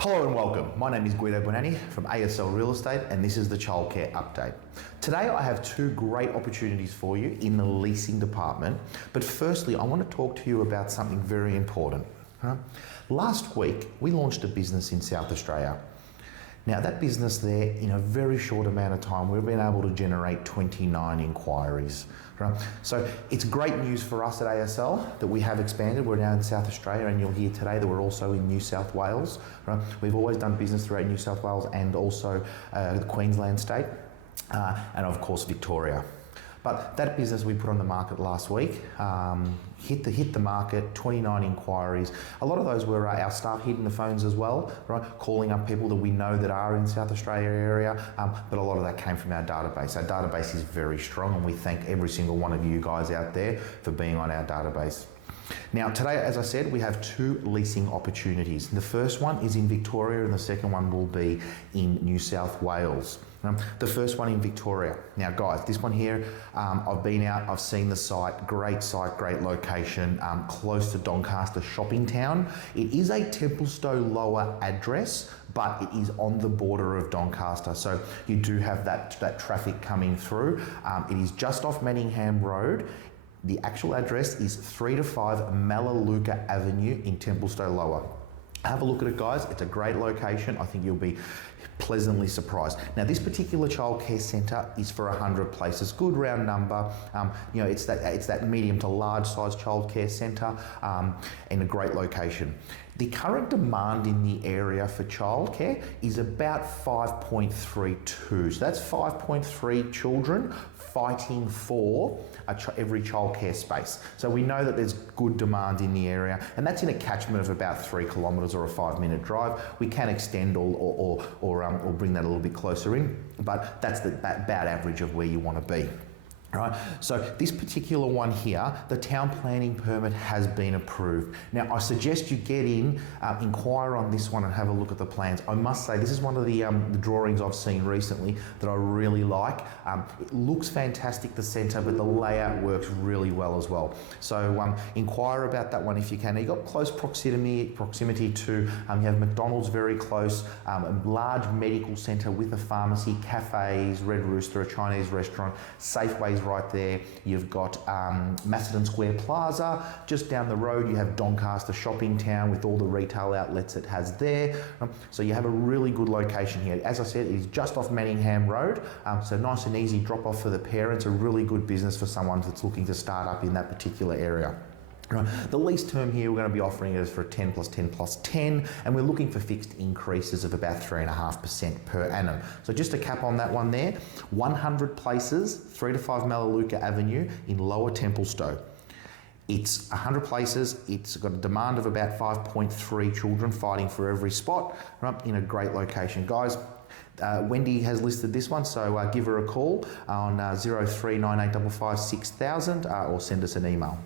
Hello and welcome. My name is Guido Bonanni from ASL Real Estate, and this is the childcare update. Today I have two great opportunities for you in the leasing department, but firstly I want to talk to you about something very important. Last week we launched a business in South Australia. Now that business there, in a very short amount of time, we've been able to generate 29 inquiries. Right? So it's great news for us at ASL that we have expanded. We're now in South Australia, and you'll hear today that we're also in New South Wales. Right? We've always done business throughout New South Wales and also the Queensland state, and of course Victoria. But that business we put on the market last week hit the market, 29 inquiries. A lot of those were our staff hitting the phones as well, right? Calling up people that we know that are in South Australia area, but a lot of that came from our database. Our database is very strong, and we thank every single one of you guys out there for being on our database. Now today, as I said, we have two leasing opportunities. The first one is in Victoria and the second one will be in New South Wales. The first one in Victoria. Now guys, this one here, I've been out, I've seen the site, great location, close to Doncaster shopping town. It is a Templestowe lower address, but it is on the border of Doncaster. So you do have that traffic coming through. It is just off Manningham Road. The actual address is 3 to 5 Melaleuca Avenue in Templestowe Lower. Have a look at it, guys. It's a great location. I think you'll be pleasantly surprised. Now, this particular childcare centre is for 100 places. Good round number. It's that medium to large size childcare centre in a great location. The current demand in the area for childcare is about 5.32. So that's 5.3 children fighting for every childcare space. So we know that there's good demand in the area, and that's in a catchment of about 3 kilometres or a 5-minute drive. We can extend or bring that a little bit closer in, but that's that about average of where you want to be. Right, so this particular one here, the town planning permit has been approved. Now I suggest you get in, inquire on this one and have a look at the plans. I must say this is one of the drawings I've seen recently that I really like. It looks fantastic, the centre, but the layout works really well as well. So inquire about that one if you can. You've got close proximity to, you have McDonald's very close, a large medical centre with a pharmacy, cafes, Red Rooster, a Chinese restaurant, Safeway's right there. You've got Macedon Square Plaza. Just down the road you have Doncaster shopping town with all the retail outlets it has there. So you have a really good location here. As I said, it is just off Manningham Road, so nice and easy drop off for the parents, a really good business for someone that's looking to start up in that particular area. The lease term here, we're going to be offering it for 10 plus 10 plus 10, and we're looking for fixed increases of about 3.5% per annum. So just a cap on that one there, 100 places, 3 to 5 Melaleuca Avenue in Lower Templestowe. It's 100 places, it's got a demand of about 5.3 children fighting for every spot, right, in a great location. Guys, Wendy has listed this one, so give her a call on 039855 6000 or send us an email.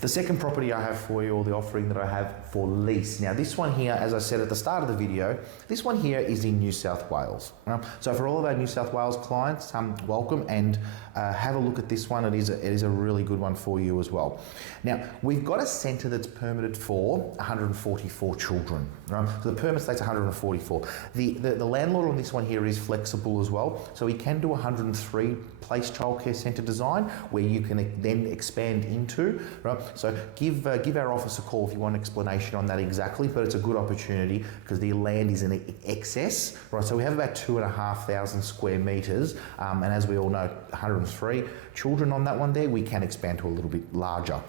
The second property I have for you, or the offering that I have for lease. Now this one here, as I said at the start of the video, this one here is in New South Wales. So for all of our New South Wales clients, welcome, and have a look at this one. It is a really good one for you as well. Now we've got a centre that's permitted for 144 children. So the permit states 144. The landlord on this one here is flexible as well, so he can do 103 place childcare centre design where you can then expand into. Right? So give our office a call if you want an explanation on that exactly, but it's a good opportunity because the land is in excess, right? So we have about 2,500 square metres, and as we all know, 103 children on that one there, we can expand to a little bit larger.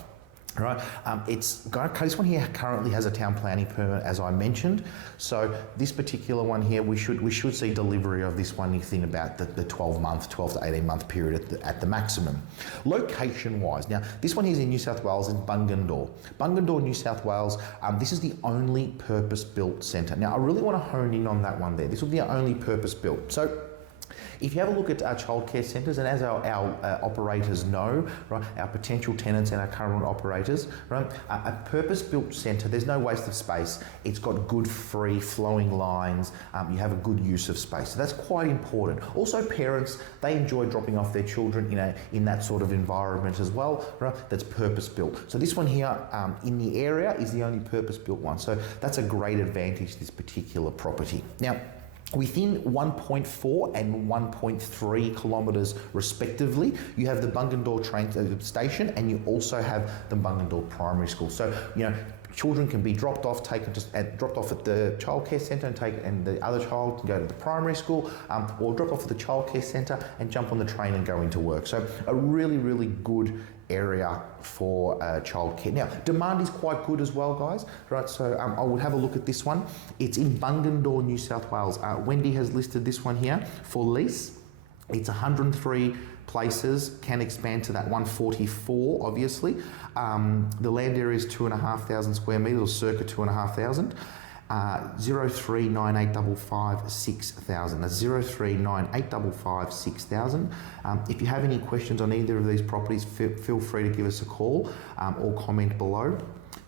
Right, this one here currently has a town planning permit, as I mentioned. So this particular one here, we should see delivery of this one within about the 12 to 18 month period at the maximum. Location wise, now this one is in New South Wales in Bungendore, New South Wales. This is the only purpose built centre. Now I really want to hone in on that one there. This will be the only purpose built. So If you have a look at our childcare centres, and as our operators know, right, our potential tenants and our current operators, right, a purpose-built centre, there's no waste of space. It's got good free flowing lines. You have a good use of space. So that's quite important. Also, parents, they enjoy dropping off their children in that sort of environment as well, right, that's purpose-built. So this one here in the area is the only purpose-built one. So that's a great advantage, this particular property. Now, within 1.4 and 1.3 kilometres respectively, you have the Bungendore train station, and you also have the Bungendore Primary School. So, children can be dropped off at the childcare centre and the other child can go to the primary school, or drop off at the childcare centre and jump on the train and go into work. So a really, really good area for childcare. Now, demand is quite good as well, guys. Right, so I would have a look at this one. It's in Bungendore, New South Wales. Wendy has listed this one here for lease. It's 103 places, can expand to that 144, obviously. The land area is 2,500 square metres, or circa 2,500. 039855 6000. That's 039855 6000. If you have any questions on either of these properties, feel free to give us a call or comment below.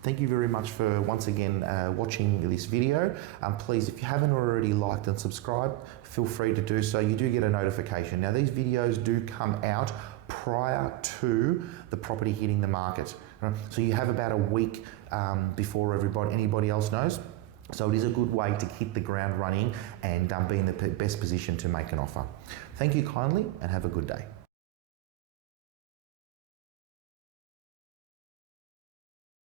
Thank you very much for once again watching this video. Please, if you haven't already liked and subscribed, feel free to do so. You do get a notification. Now, these videos do come out prior to the property hitting the market. Right? So you have about a week before anybody else knows. So it is a good way to hit the ground running and be in the best position to make an offer. Thank you kindly and have a good day.